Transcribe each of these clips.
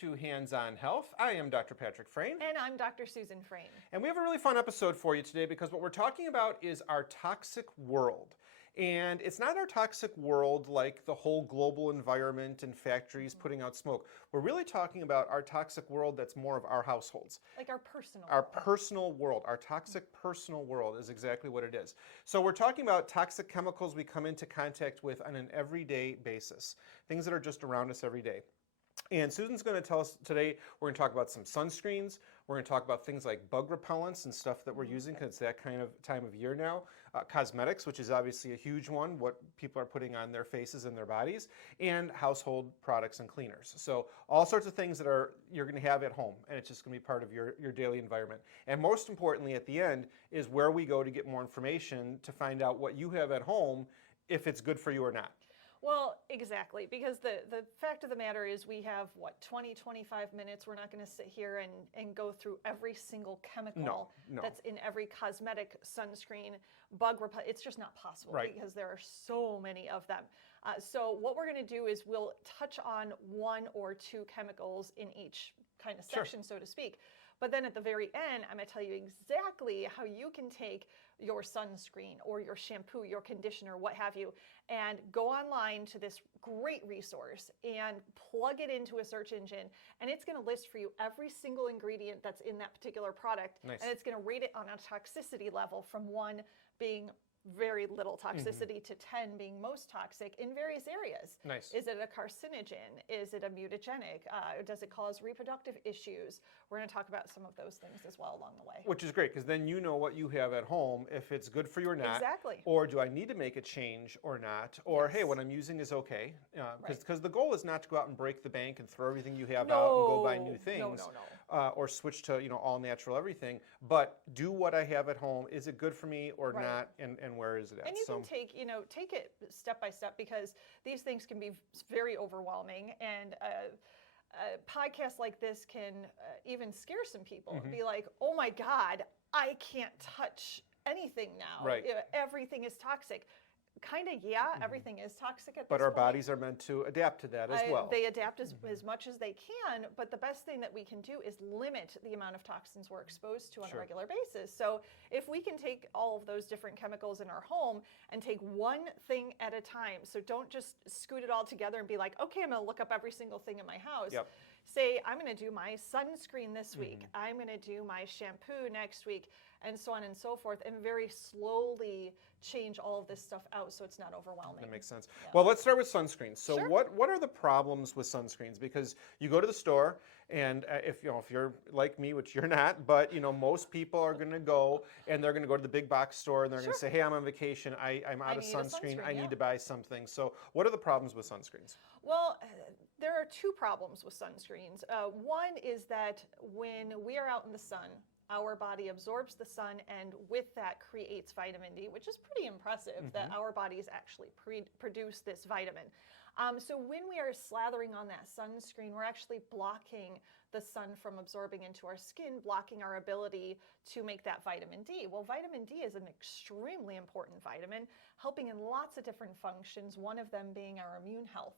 to Hands-On Health. I am Dr. Patrick Frain. And I'm Dr. Susan Frain. And we have a really fun episode for you today because what we're talking about is our toxic world. And it's not our toxic world like the whole global environment and factories putting out smoke. We're really talking about our toxic world that's more of our households. Like our personal Our world. personal world, our toxic personal world is exactly what it is. So we're talking about toxic chemicals we come into contact with on an everyday basis. Things that are just around us every day. And Susan's going to tell us today, we're going to talk about some sunscreens. We're going to talk about things like bug repellents and stuff that we're using because it's that kind of time of year now. Cosmetics, which is obviously a huge one, what people are putting on their faces and their bodies, and household products and cleaners. So all sorts of things that you're going to have at home, and it's just going to be part of your daily environment. And most importantly, at the end, is where we go to get more information to find out what you have at home, if it's good for you or not. Well, exactly, because the fact of the matter is we have, 20, 25 minutes. We're not going to sit here and go through every single chemical that's in every cosmetic, sunscreen, bug repellent. It's just not possible because there are so many of them. So what we're going to do is we'll touch on one or two chemicals in each kind of section, so to speak. But then at the very end, I'm going to tell you exactly how you can take your sunscreen or your shampoo, your conditioner, what have you, and go online to this great resource and plug it into a search engine. And it's going to list for you every single ingredient that's in that particular product. Nice. And it's going to rate it on a toxicity level from 1 being very little toxicity to 10 being most toxic in various areas. Nice. Is it a carcinogen? Is it a mutagenic? Does it cause reproductive issues? We're going to talk about some of those things as well along the way. Which is great because then you know what you have at home, if it's good for you or not. Exactly. Or do I need to make a change or not? Or hey, what I'm using is okay. Because the goal is not to go out and break the bank and throw everything you have out and go buy new things. Or switch to all natural everything. But do what I have at home. Is it good for me or not? And where is it at? And you can take it step by step because these things can be very overwhelming, and a podcast like this can even scare some people and be like, oh my God, I can't touch anything now. Right. Everything is toxic. Kind of, everything is toxic at this point. But our bodies are meant to adapt to that as well. They adapt as much as they can, but the best thing that we can do is limit the amount of toxins we're exposed to on a regular basis. So if we can take all of those different chemicals in our home and take one thing at a time, so don't just scoot it all together and be like, okay, I'm going to look up every single thing in my house. Yep. Say, I'm going to do my sunscreen this week. I'm going to do my shampoo next week, and so on and so forth, and very slowly change all of this stuff out so it's not overwhelming. That makes sense. Yeah. Well, let's start with sunscreens. So what are the problems with sunscreens? Because you go to the store, and if you're like me, which you're not, but most people are going to go and they're going to go to the big box store and they're going to say, hey, I'm on vacation, I'm out of sunscreen, I need to buy something. So what are the problems with sunscreens? Well, there are two problems with sunscreens. One is that when we are out in the sun, our body absorbs the sun and with that creates vitamin D, which is pretty impressive that our bodies actually produce this vitamin. So when we are slathering on that sunscreen, we're actually blocking the sun from absorbing into our skin, blocking our ability to make that vitamin D. Well, vitamin D is an extremely important vitamin, helping in lots of different functions, one of them being our immune health.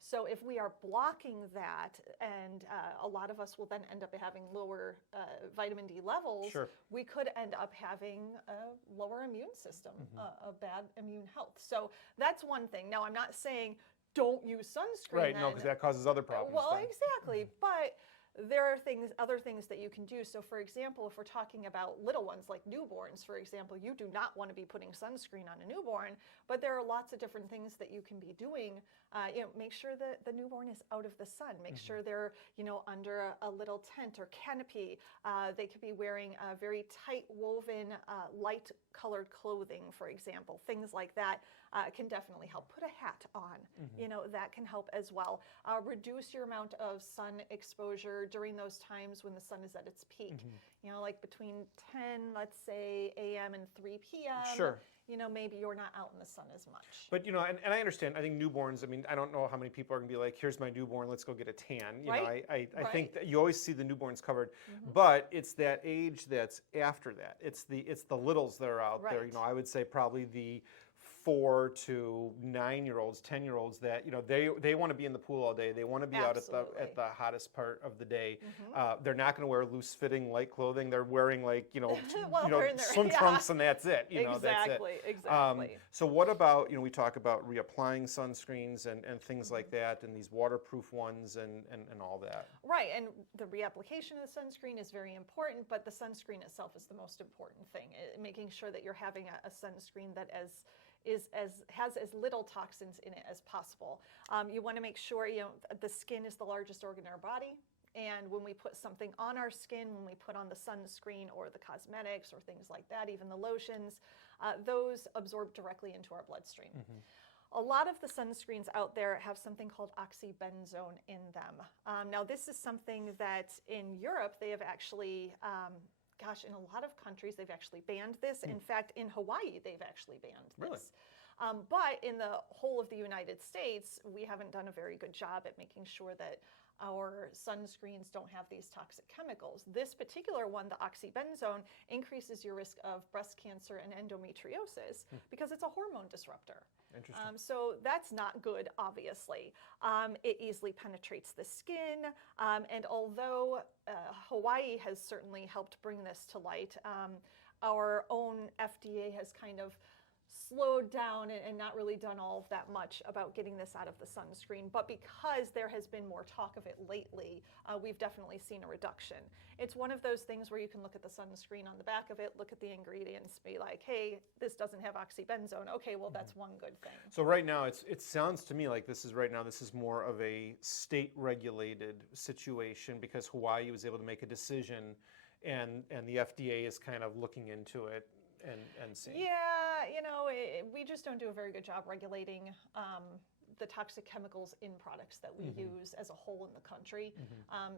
So if we are blocking that, and a lot of us will then end up having lower vitamin D levels, we could end up having a lower immune system, a bad immune health. So that's one thing. Now, I'm not saying don't use sunscreen. Right, no, because that causes other problems. Well, exactly, but there are other things that you can do. So for example, if we're talking about little ones like newborns, for example, you do not want to be putting sunscreen on a newborn, but there are lots of different things that you can be doing. Make sure that the newborn is out of the sun. Make sure they're, under a little tent or canopy. They could be wearing a very tight woven, light colored clothing, for example. Things like that can definitely help. Put a hat on, that can help as well. Reduce your amount of sun exposure during those times when the sun is at its peak. Like between 10, let's say, a.m. and 3 p.m. Maybe you're not out in the sun as much. But, and I understand, I think newborns, I don't know how many people are going to be like, here's my newborn, let's go get a tan. I think that you always see the newborns covered, but it's that age that's after that. It's the littles that are out there. I would say probably the 4 to 9-year-olds, 10-year-olds that they want to be in the pool all day. They want to be out Absolutely. at the hottest part of the day. Mhm. They're not going to wear loose-fitting light clothing. They're wearing Well, they're in their- swim yeah. trunks and that's it. Exactly, That's it. exactly. So what about we talk about reapplying sunscreens and things like that, and these waterproof ones and all that. Right, and the reapplication of the sunscreen is very important, but the sunscreen itself is the most important thing. Making sure that you're having a sunscreen that has as little toxins in it as possible. You want to make sure the skin is the largest organ in our body. And when we put something on our skin, when we put on the sunscreen or the cosmetics or things like that, even the lotions, those absorb directly into our bloodstream. A lot of the sunscreens out there have something called oxybenzone in them. Now, this is something that in Europe, they have actually, in a lot of countries, they've actually banned this. In fact, in Hawaii, they've actually banned this. Really? But in the whole of the United States, we haven't done a very good job at making sure that our sunscreens don't have these toxic chemicals. This particular one, the oxybenzone, increases your risk of breast cancer and endometriosis because it's a hormone disruptor. Interesting. So that's not good, obviously. It easily penetrates the skin, and although Hawaii has certainly helped bring this to light, our own FDA has kind of slowed down and not really done all of that much about getting this out of the sunscreen. But because there has been more talk of it lately, we've definitely seen a reduction. It's one of those things where you can look at the sunscreen on the back of it, look at the ingredients, be like, hey, this doesn't have oxybenzone. Okay, well, that's one good thing. So right now, it sounds to me like this is more of a state-regulated situation because Hawaii was able to make a decision, and the FDA is kind of looking into it and seeing. Yeah, we just don't do a very good job regulating the toxic chemicals in products that we use as a whole in the country.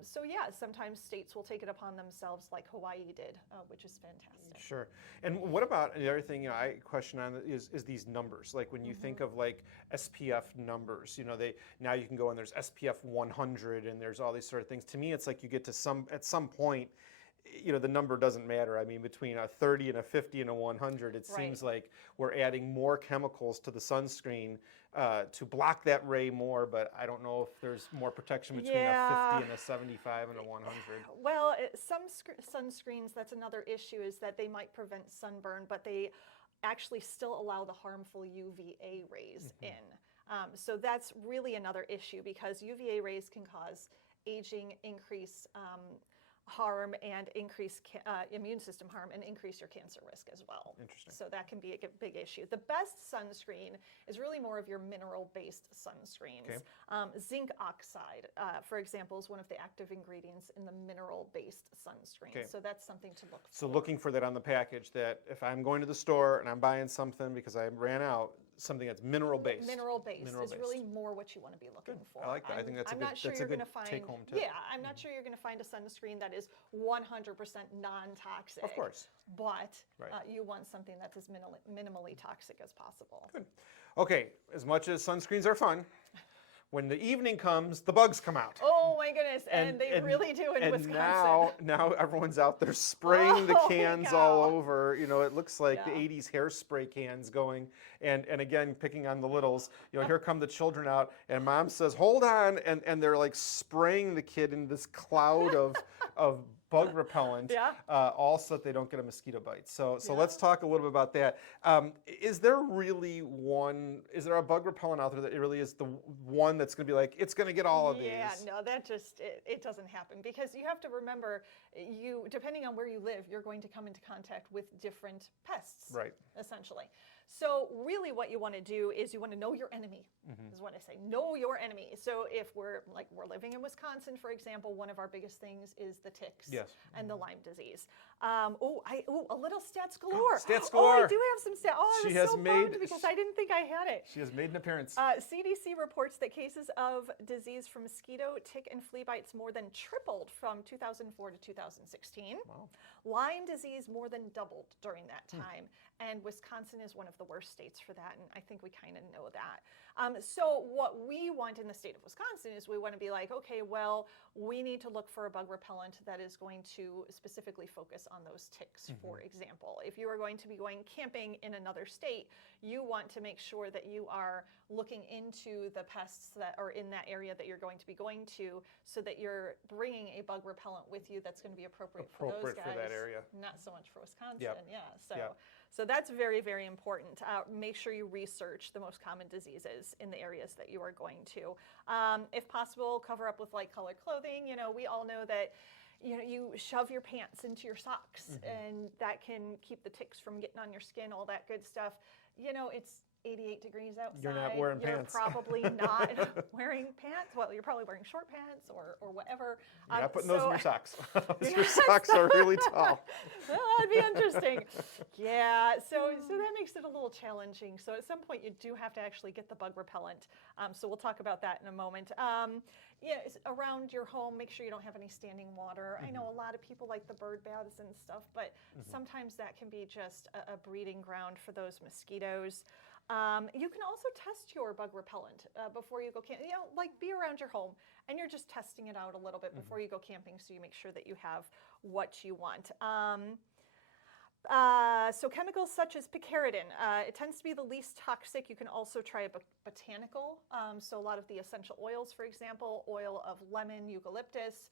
So yeah, sometimes states will take it upon themselves like Hawaii did, which is fantastic. Sure. And what about the other thing I question on is these numbers? Like when you think of like SPF numbers, now you can go and there's SPF 100 and there's all these sort of things. To me, it's like you get to at some point, the number doesn't matter. I mean, between a 30 and a 50 and a 100, it seems like we're adding more chemicals to the sunscreen to block that ray more, but I don't know if there's more protection between a 50 and a 75 and a 100. Well, some sunscreens, that's another issue, is that they might prevent sunburn, but they actually still allow the harmful UVA rays in. So that's really another issue because UVA rays can cause aging, increase harm, and increase immune system harm, and increase your cancer risk as well. Interesting. So that can be a big issue. The best sunscreen is really more of your mineral-based sunscreens. Okay. Zinc oxide, for example, is one of the active ingredients in the mineral-based sunscreen. Okay. So that's something to look for. So looking for that on the package, that if I'm going to the store and I'm buying something because I ran out, something that's mineral-based. Mineral-based is really more what you want to be looking for. I like that. I think that's a good take-home tip. Yeah, I'm not sure you're going to find a sunscreen that is 100% non-toxic. Of course. But you want something that's as minimally toxic as possible. Good. Okay, as much as sunscreens are fun, when the evening comes, the bugs come out. Oh my goodness, and they really do in Wisconsin. Now everyone's out there spraying the cans all over. It looks like the 80s hairspray cans going. And again, picking on the littles, here come the children out, and mom says, hold on, and they're like spraying the kid in this cloud of bug repellent, all so that they don't get a mosquito bite. So let's talk a little bit about that. Is there a bug repellent out there that really is the one that's going to be like, it's going to get all of these? Yeah, no, that just, it doesn't happen because you have to remember, depending on where you live, you're going to come into contact with different pests, essentially. So really what you want to do is you want to know your enemy, is what I say. Know your enemy. So if we're living in Wisconsin, for example, one of our biggest things is the ticks and the Lyme disease. A little stats galore. Stats galore. Oh, I do have some stats. Oh, I was so bummed because I didn't think I had it. She has made an appearance. CDC reports that cases of disease from mosquito, tick, and flea bites more than tripled from 2004 to 2016. Wow. Lyme disease more than doubled during that time. And Wisconsin is one of the the worst states for that, and I think we kind of know that. So what we want in the state of Wisconsin is we want to be like, okay, well, we need to look for a bug repellent that is going to specifically focus on those ticks, for example. If you are going to be going camping in another state, you want to make sure that you are looking into the pests that are in that area that you're going to be going to, so that you're bringing a bug repellent with you that's going to be appropriate for those guys. For that area. Not so much for Wisconsin. Yep. Yeah. So, Yep. so that's very, very important. Make sure you research the most common diseases in the areas that you are going to. If possible, cover up with light colored clothing. You know, we all know that, you know, you shove your pants into your socks and that can keep the ticks from getting on your skin, all that good stuff. You know, it's 88 degrees outside. You're not wearing pants. You're probably not wearing pants. Well, you're probably wearing short pants or whatever. You're not putting those in your socks. Your socks are really tall. Well, that'd be interesting. Yeah, so that makes it a little challenging. So at some point you do have to actually get the bug repellent. So we'll talk about that in a moment. Yeah, around your home, make sure you don't have any standing water. I know a lot of people like the bird baths and stuff, but sometimes that can be just a breeding ground for those mosquitoes. You can also test your bug repellent before you go camping. You know, like be around your home and you're just testing it out a little bit before you go camping, so you make sure that you have what you want. So chemicals such as picaridin, it tends to be the least toxic. You can also try a botanical. So a lot of the essential oils, for example, oil of lemon, eucalyptus,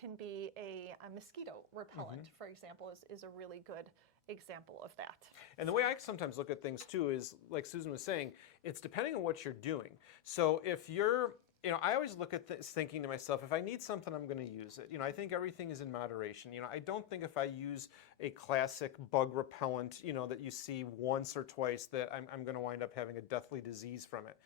can be a mosquito repellent, for example, is a really good example of that. And the way I sometimes look at things too is, like Susan was saying, it's depending on what you're doing. So if you're, you know, I always look at this thinking to myself, if I need something, I'm going to use it. You know, I think everything is in moderation. You know, I don't think if I use a classic bug repellent, you know, that you see once or twice, that I'm going to wind up having a deathly disease from it.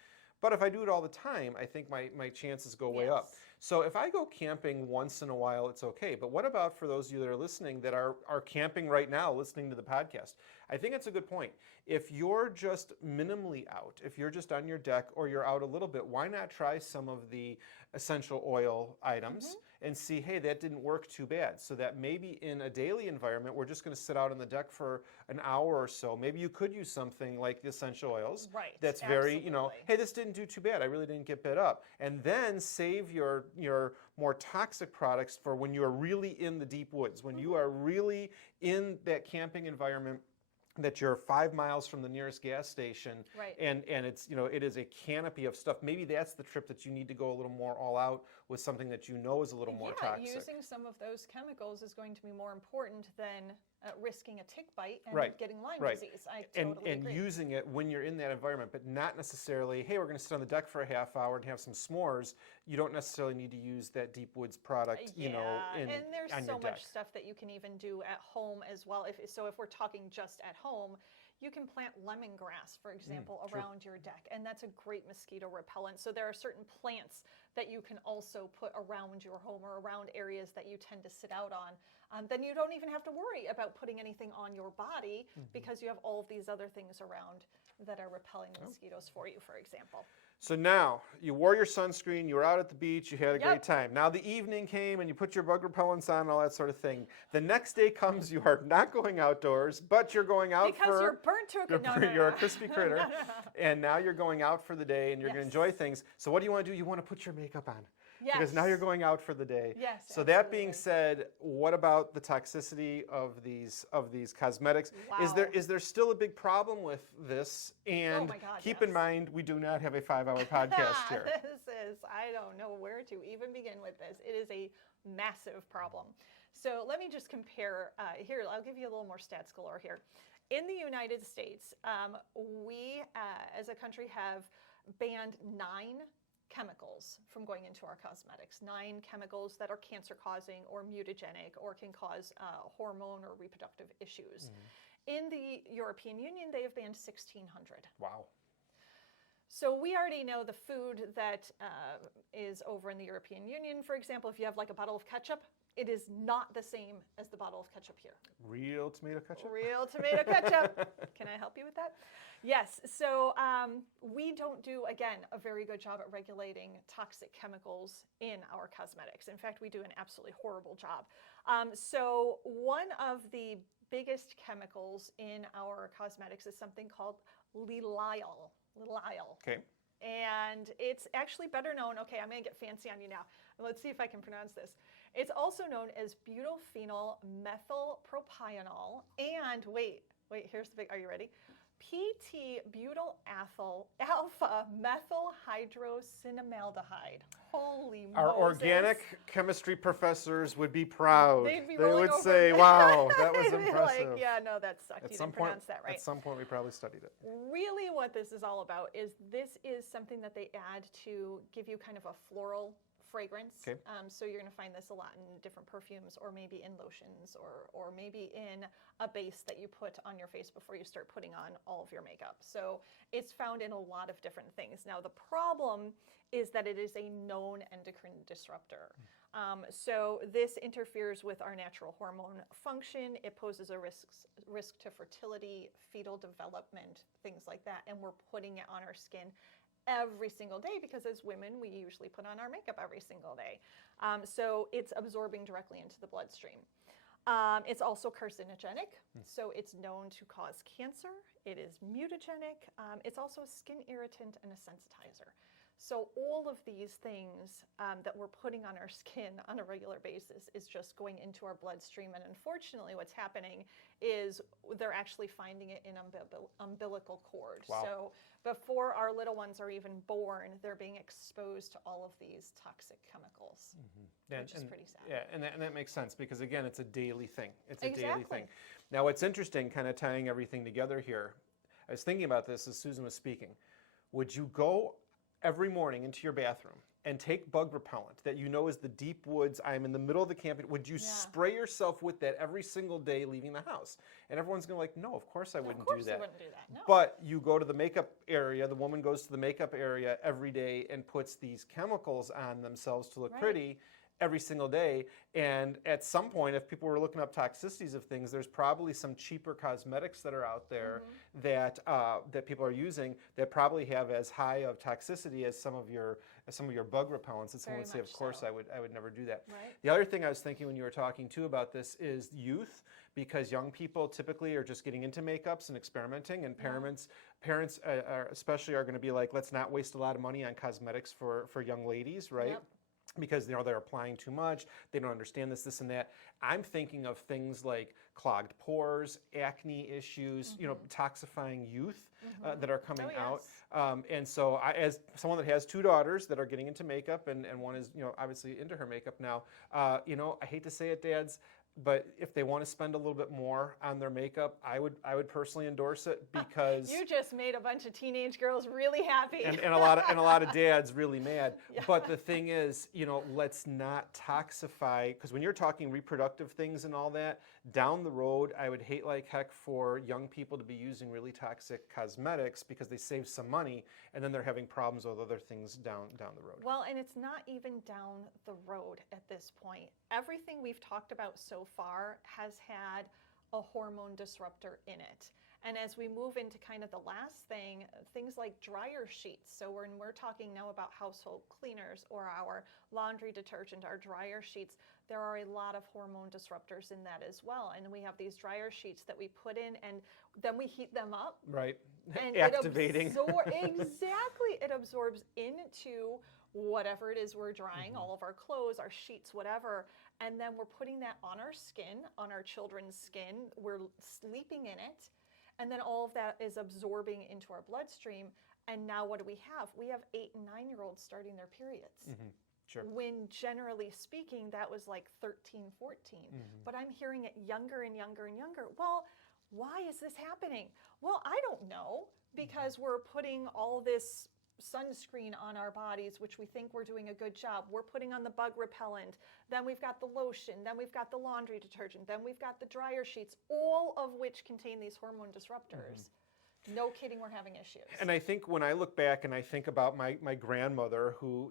But if I do it all the time, I think my chances go way up. So if I go camping once in a while, it's okay. But what about for those of you that are listening that are camping right now, listening to the podcast? I think it's a good point. If you're just minimally out, if you're just on your deck or you're out a little bit, why not try some of the essential oil items and see, hey, that didn't work too bad. So that maybe in a daily environment, we're just going to sit out on the deck for an hour or so. Maybe you could use something like the essential oils. Right. That's very, you know, hey, this didn't do too bad. I really didn't get bit up. And then save your more toxic products for when you are really in the deep woods, when you are really in that camping environment, that you're 5 miles from the nearest gas station, and it's, you know, it is a canopy of stuff. Maybe that's the trip that you need to go a little more all out with something that you know is a little more toxic. Using some of those chemicals is going to be more important than risking a tick bite and getting Lyme disease. I totally agree. And using it when you're in that environment, but not necessarily, hey, we're going to sit on the deck for a half hour and have some s'mores. You don't necessarily need to use that deep woods product, you know, and there's so much stuff that you can even do at home as well. If we're talking just at home, you can plant lemongrass, for example, around your deck, and that's a great mosquito repellent. So there are certain plants that you can also put around your home or around areas that you tend to sit out on. Then you don't even have to worry about putting anything on your body because you have all of these other things around that are repelling the mosquitoes for you, for example. So now, you wore your sunscreen, you were out at the beach, you had a great time. Now the evening came and you put your bug repellents on and all that sort of thing. The next day comes, you are not going outdoors, but you're going out because you're burnt to a you're a crispy critter. And now you're going out for the day and you're going to enjoy things. So what do you want to do? You want to put your makeup on. Yes. Because now you're going out for the day. Yes. So that being said, what about the toxicity of these cosmetics? Wow. Is there still a big problem with this? And my God, keep in mind, we do not have a 5-hour podcast here. I don't know where to even begin with this. It is a massive problem. So let me just compare. Here, I'll give you a little more stats galore here. In the United States, we as a country have banned 9 chemicals from going into our cosmetics. 9 chemicals that are cancer-causing or mutagenic or can cause hormone or reproductive issues. In the European Union, they have banned 1,600. Wow. So we already know the food that is over in the European Union. For example, if you have like a bottle of ketchup, it is not the same as the bottle of ketchup here. Real tomato ketchup? Real tomato ketchup. Can I help you with that? Yes. So we don't do, again, a very good job at regulating toxic chemicals in our cosmetics. In fact, we do an absolutely horrible job. So one of the biggest chemicals in our cosmetics is something called lelyl. Lelyl. Okay. And it's actually better known, okay, I'm going to get fancy on you now. Let's see if I can pronounce this. It's also known as butylphenyl methylpropanol. And wait, here's the big, are you ready? PT-butyl alpha methyl hydrocinnamaldehyde. Holy Our Moses. organic chemistry professors would be proud. They'd be They rolling would over. say, wow, that was They'd be impressive. like, yeah, no, that sucked. At You some didn't point, pronounce that right. At some point, we probably studied it. Really what this is all about is this is something that they add to give you kind of a floral fragrance. Okay. So you're going to find this a lot in different perfumes, or maybe in lotions, or maybe in a base that you put on your face before you start putting on all of your makeup. So it's found in a lot of different things. Now the problem is that it is a known endocrine disruptor. So this interferes with our natural hormone function. It poses a risk to fertility, fetal development, things like that. And we're putting it on our skin every single day because as women, we usually put on our makeup every single day. So it's absorbing directly into the bloodstream. It's also carcinogenic, so it's known to cause cancer. It is mutagenic. It's also a skin irritant and a sensitizer. So all of these things that we're putting on our skin on a regular basis is just going into our bloodstream. And unfortunately, what's happening is they're actually finding it in umbilical cord. Wow. So before our little ones are even born, they're being exposed to all of these toxic chemicals, which is pretty sad. Yeah, and that makes sense because, again, it's a daily thing. It's a daily Exactly. thing. Now, what's interesting, kind of tying everything together here, I was thinking about this as Susan was speaking. Would you go every morning into your bathroom and take bug repellent that you know is the deep woods, I'm in the middle of the camping, would you spray yourself with that every single day leaving the house? And everyone's going to like, no, of course I wouldn't do that. Of course you wouldn't do that, no. But you go to the makeup area, the woman goes to the makeup area every day and puts these chemicals on themselves to look pretty every single day. And at some point, if people were looking up toxicities of things, there's probably some cheaper cosmetics that are out there that people are using that probably have as high of toxicity as some of your bug repellents. And someone would say, of course, I would never do that. Right. The other thing I was thinking when you were talking too about this is youth, because young people typically are just getting into makeups and experimenting, and parents especially are going to be like, let's not waste a lot of money on cosmetics for young ladies, right? Yep. Because they're applying too much, they don't understand this and that. I'm thinking of things like clogged pores, acne issues, toxifying youth that are coming out. And so as someone that has two daughters that are getting into makeup, and one is obviously into her makeup now, I hate to say it, dads, but if they want to spend a little bit more on their makeup, I would personally endorse it because you just made a bunch of teenage girls really happy, and a lot of dads really mad. Yeah. But the thing is, let's not toxify, because when you're talking reproductive things and all that, down the road, I would hate like heck for young people to be using really toxic cosmetics because they save some money and then they're having problems with other things down the road. Well, and it's not even down the road at this point. Everything we've talked about so far has had a hormone disruptor in it. And as we move into kind of the last thing, things like dryer sheets. So when we're talking now about household cleaners or our laundry detergent, our dryer sheets, there are a lot of hormone disruptors in that as well. And we have these dryer sheets that we put in and then we heat them up. Right. And activating. Exactly. It absorbs into whatever it is we're drying, all of our clothes, our sheets, whatever. And then we're putting that on our skin, on our children's skin. We're sleeping in it. And then all of that is absorbing into our bloodstream. And now what do we have? We have 8 and 9-year-olds starting their periods. Sure. When generally speaking, that was like 13, 14. But I'm hearing it younger and younger and younger. Well, why is this happening? Well, I don't know, because we're putting all this sunscreen on our bodies, which we think we're doing a good job. We're putting on the bug repellent. Then we've got the lotion. Then we've got the laundry detergent. Then we've got the dryer sheets, all of which contain these hormone disruptors. No kidding, we're having issues. And I think when I look back and I think about my grandmother who,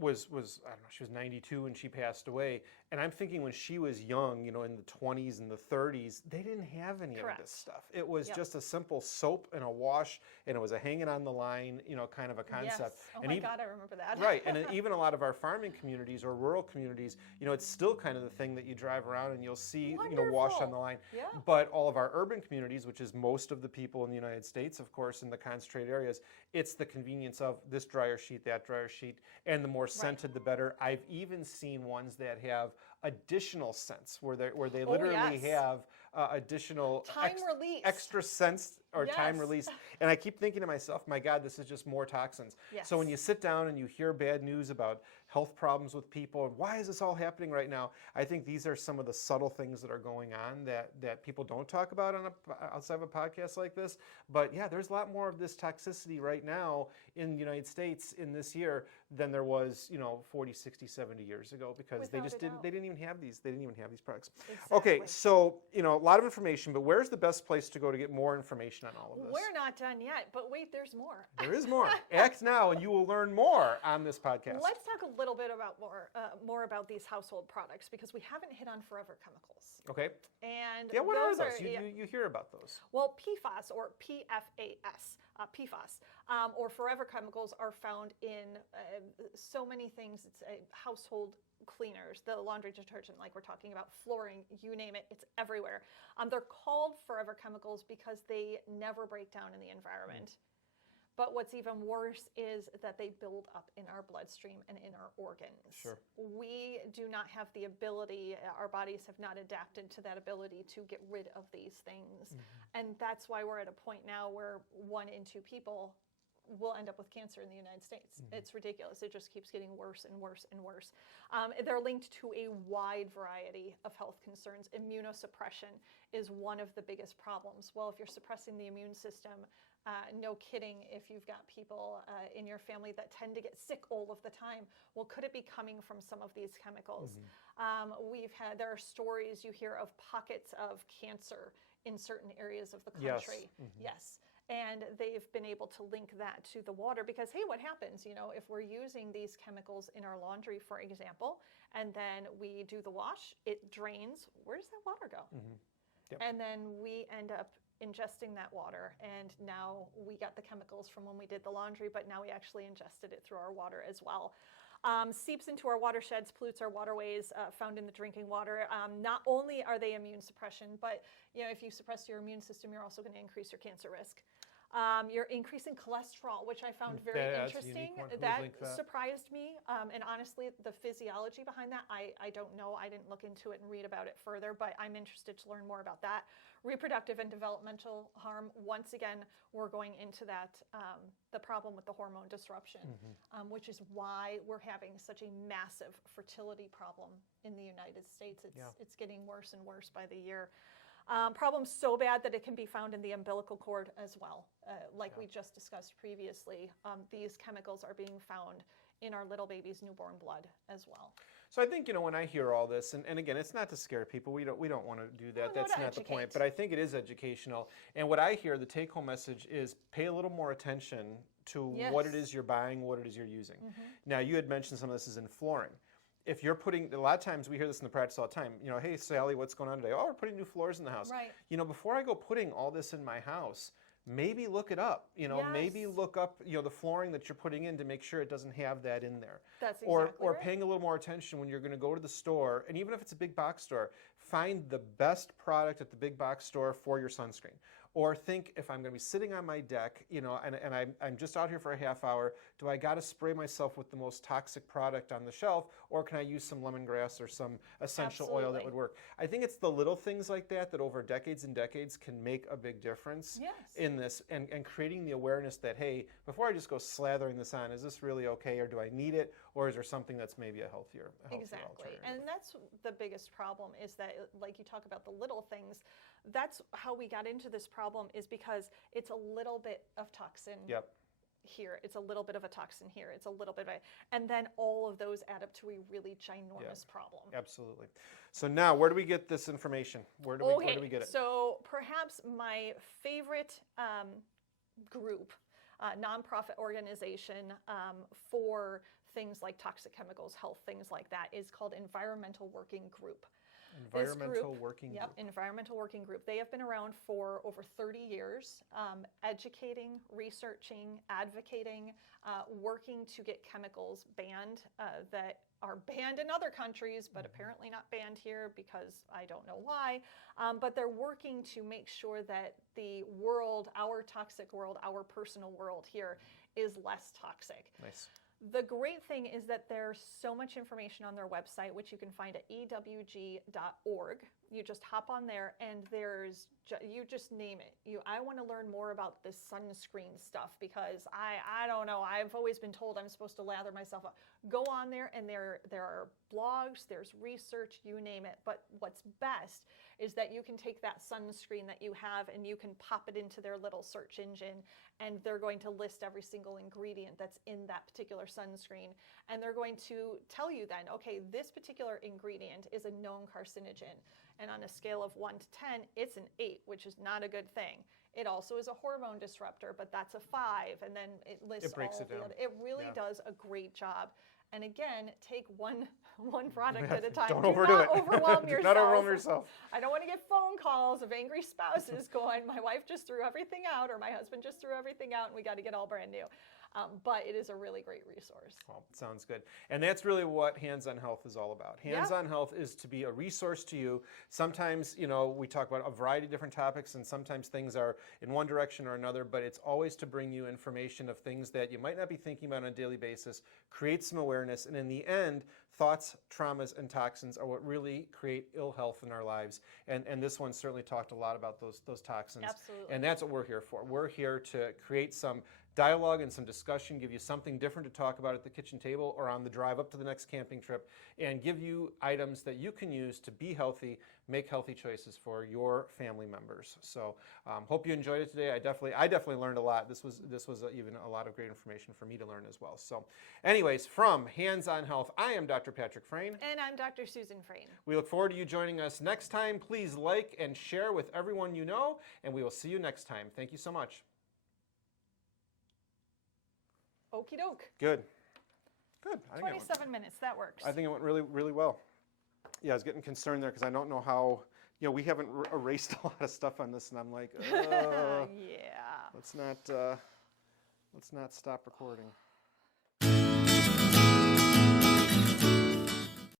I don't know, she was 92 when she passed away. And I'm thinking when she was young, in the 20s and the 30s, they didn't have any of Correct. this stuff. It was Yep. just a simple soap and a wash, and it was a hanging on the line, kind of a concept. Yes. Oh And my even, God, I remember that. right, and even a lot of our farming communities or rural communities, it's still kind of the thing that you drive around and you'll see, wash on the line. Yeah. But all of our urban communities, which is most of the people in the United States, of course, in the concentrated areas, it's the convenience of this dryer sheet, that dryer sheet, and the more scented, the better. I've even seen ones that have additional scents, where they literally yes. have additional Time release. extra scents or time Yes. release. And I keep thinking to myself, my God, this is just more toxins. Yes. So when you sit down and you hear bad news about health problems with people, and why is this all happening right now? I think these are some of the subtle things that are going on that people don't talk about outside of a podcast like this. But yeah, there's a lot more of this toxicity right now in the United States in this year than there was, 40, 60, 70 years ago, because they Without just a didn't, doubt. they didn't even have these products. Exactly. Okay, so, a lot of information, but where's the best place to go to get more information on all of this? We're not done yet, but wait, there's more. There is more. Act now and you will learn more on this podcast. Let's talk a little bit about more about these household products, because we haven't hit on forever chemicals. Okay. And Yeah, what are those those? You hear about those. Well, PFAS, or PFAS, or forever chemicals, are found in so many things. It's household cleaners, the laundry detergent, like we're talking about, flooring, you name it, it's everywhere. They're called forever chemicals because they never break down in the environment. But what's even worse is that they build up in our bloodstream and in our organs. Sure. We do not have the ability, our bodies have not adapted to that ability to get rid of these things. And that's why we're at a point now where 1 in 2 people will end up with cancer in the United States. It's ridiculous. It just keeps getting worse and worse and worse. They're linked to a wide variety of health concerns. Immunosuppression is one of the biggest problems. Well, if you're suppressing the immune system, no kidding, if you've got people in your family that tend to get sick all of the time, well, could it be coming from some of these chemicals? There are stories you hear of pockets of cancer in certain areas of the country. Yes. And they've been able to link that to the water, because, hey, what happens, if we're using these chemicals in our laundry, for example, and then we do the wash, it drains, where does that water go? Yep. And then we end up ingesting that water, and now we got the chemicals from when we did the laundry, but now we actually ingested it through our water as well. Seeps into our watersheds, pollutes our waterways, found in the drinking water. Not only are they immune suppression, but if you suppress your immune system, you're also going to increase your cancer risk. You're increasing cholesterol, which I found very interesting. That surprised me. And honestly, the physiology behind that, I don't know. I didn't look into it and read about it further, but I'm interested to learn more about that. Reproductive and developmental harm. Once again, we're going into that, the problem with the hormone disruption, which is why we're having such a massive fertility problem in the United States. It's getting worse and worse by the year. Problems so bad that it can be found in the umbilical cord as well. Like we just discussed previously, these chemicals are being found in our little baby's newborn blood as well. So I think, when I hear all this, and again, it's not to scare people. We don't want to do that. That's not the point. But I think it is educational. And what I hear, the take-home message is pay a little more attention to what it is you're buying, what it is you're using. Now, you had mentioned some of this is in flooring. If you're putting, a lot of times we hear this in the practice all the time, hey, Sally, what's going on today? Oh, we're putting new floors in the house. Right. Before I go putting all this in my house, maybe look it up. Maybe look up, the flooring that you're putting in to make sure it doesn't have that in there. That's or exactly right. paying a little more attention when you're going to go to the store, and even if it's a big box store, find the best product at the big box store for your sunscreen. Or think, if I'm going to be sitting on my deck, and I'm just out here for a half hour, do I got to spray myself with the most toxic product on the shelf, or can I use some lemongrass or some essential oil that would work? I think it's the little things like that over decades and decades can make a big difference in this, and creating the awareness that, hey, before I just go slathering this on, is this really okay, or do I need it, or is there something that's maybe a healthier Exactly. alternative? And that's the biggest problem, is that, like you talk about the little things, that's how we got into this problem, is because it's a little bit of toxin here, it's a little bit of a toxin here, it's a little bit of and then all of those add up to a really ginormous problem. Absolutely. So now, where do we get this information? Where do we get it? So perhaps my favorite group nonprofit organization for things like toxic chemicals, health, things like that, is called Environmental Working Group. Environmental Working Group. Yep, Environmental Working Group. They have been around for over 30 years, educating, researching, advocating, working to get chemicals banned that are banned in other countries, but apparently not banned here because I don't know why. But they're working to make sure that the world, our toxic world, our personal world here, is less toxic. Nice. The great thing is that there's so much information on their website, which you can find at ewg.org. You just hop on there and you just name it. I want to learn more about this sunscreen stuff because I don't know. I've always been told I'm supposed to lather myself up. Go on there and there are blogs, there's research, you name it. But what's best is that you can take that sunscreen that you have and you can pop it into their little search engine, and they're going to list every single ingredient that's in that particular sunscreen. And they're going to tell you then, okay, this particular ingredient is a known carcinogen. And on a scale of 1 to 10, it's an 8, which is not a good thing. It also is a hormone disruptor, but that's a 5. And then it lists breaks all it the down. other. It really does a great job. And again, take one product at a time. Don't Do overdo not it. overwhelm yourself. Do not overwhelm yourself. I don't want to get phone calls of angry spouses going, my wife just threw everything out, or my husband just threw everything out, and we got to get all brand new. But it is a really great resource. Well, sounds good. And that's really what Hands-On Health is all about. Hands-On Health is to be a resource to you. Sometimes, we talk about a variety of different topics, and sometimes things are in one direction or another, but it's always to bring you information of things that you might not be thinking about on a daily basis, create some awareness, and in the end, thoughts, traumas, and toxins are what really create ill health in our lives. And this one certainly talked a lot about those toxins. Absolutely. And that's what we're here for. We're here to create some dialogue and some discussion, give you something different to talk about at the kitchen table or on the drive up to the next camping trip, and give you items that you can use to be healthy, make healthy choices for your family members. So hope you enjoyed it today. I definitely learned a lot. This was even a lot of great information for me to learn as well. So anyways, from Hands-On Health, I am Dr. Patrick Frain. And I'm Dr. Susan Frain. We look forward to you joining us next time. Please like and share with everyone you know, and we will see you next time. Thank you so much. Okie doke. Good. I think 27 minutes, that works. I think it went really, really well. Yeah, I was getting concerned there because I don't know how, we haven't erased a lot of stuff on this, and I'm like, yeah. let's not stop recording.